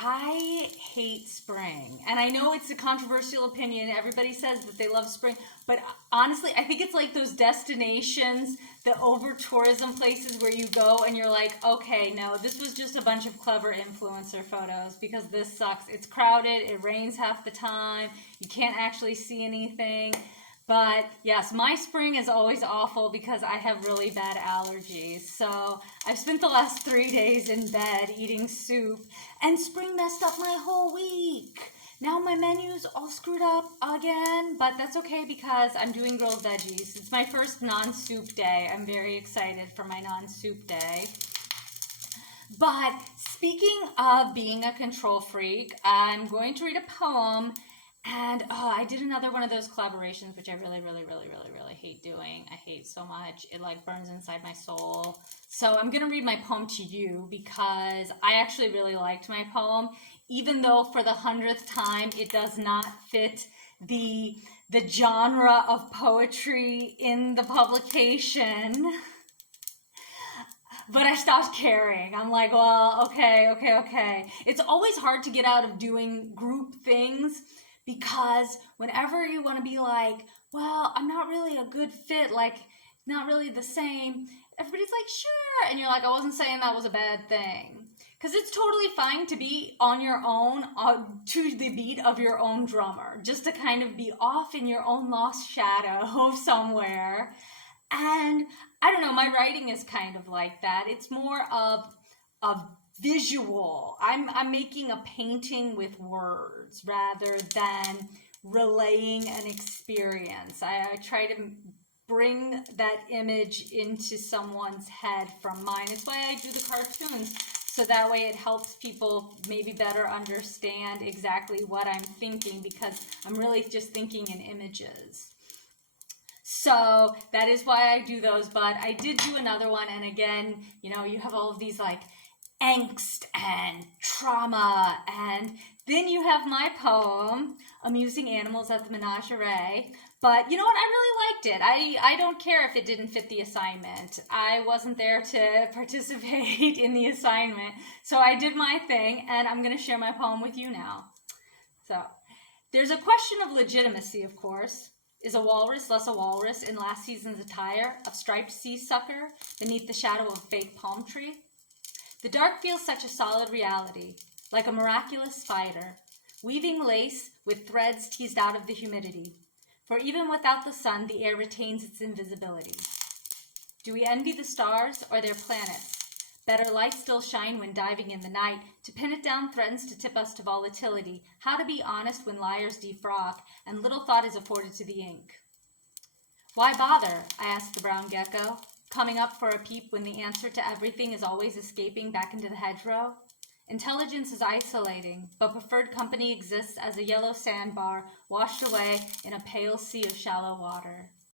I hate spring. And I know it's a controversial opinion. Everybody says that they love spring. But honestly, I think it's like those destinations, the over-tourism places where you go and you're like, okay, no, this was just a bunch of clever influencer photos because this sucks. It's crowded. It rains half the time. You can't actually see anything. But yes, my spring is always awful because I have really bad allergies. So I've spent the last 3 days in bed eating soup, and spring messed up my whole week. Now my menu's all screwed up again, but that's okay because I'm doing grilled veggies. It's my first non-soup day. I'm very excited for my non-soup day. But speaking of being a control freak, I'm going to read a poem. And I did another one of those collaborations, which I really, really, really, really, really hate doing. I hate so much. It like burns inside my soul. So I'm going to read my poem to you because I actually really liked my poem, even though for the 100th time it does not fit the genre of poetry in the publication. But I stopped caring. I'm like, well, okay. It's always hard to get out of doing group things because whenever you want to be like, well, I'm not really a good fit, like, not really the same, everybody's like, sure. And you're like, I wasn't saying that was a bad thing. Because it's totally fine to be on your own, to the beat of your own drummer, just to kind of be off in your own lost shadow somewhere. And I don't know, my writing is kind of like that. It's more of visual. I'm making a painting with words rather than relaying an experience. I try to bring that image into someone's head from mine. It's why I do the cartoons, so that way it helps people maybe better understand exactly what I'm thinking, because I'm really just thinking in images. So that is why I do those, but I did do another one, and again, you know, you have all of these like angst and trauma, and then you have my poem, Amusing Animals at the Menagerie. But you know what? I really liked it. I don't care if it didn't fit the assignment. I wasn't there to participate in the assignment. So I did my thing, and I'm going to share my poem with you now. So there's a question of legitimacy, of course. Is a walrus less a walrus in last season's attire of striped sea sucker beneath the shadow of a fake palm tree? The dark feels such a solid reality, like a miraculous spider, weaving lace with threads teased out of the humidity. For even without the sun, the air retains its invisibility. Do we envy the stars or their planets? Better light still shine when diving in the night. To pin it down threatens to tip us to volatility. How to be honest when liars defrock, and little thought is afforded to the ink. Why bother? I asked the brown gecko, coming up for a peep when the answer to everything is always escaping back into the hedgerow. Intelligence is isolating, but preferred company exists as a yellow sandbar washed away in a pale sea of shallow water.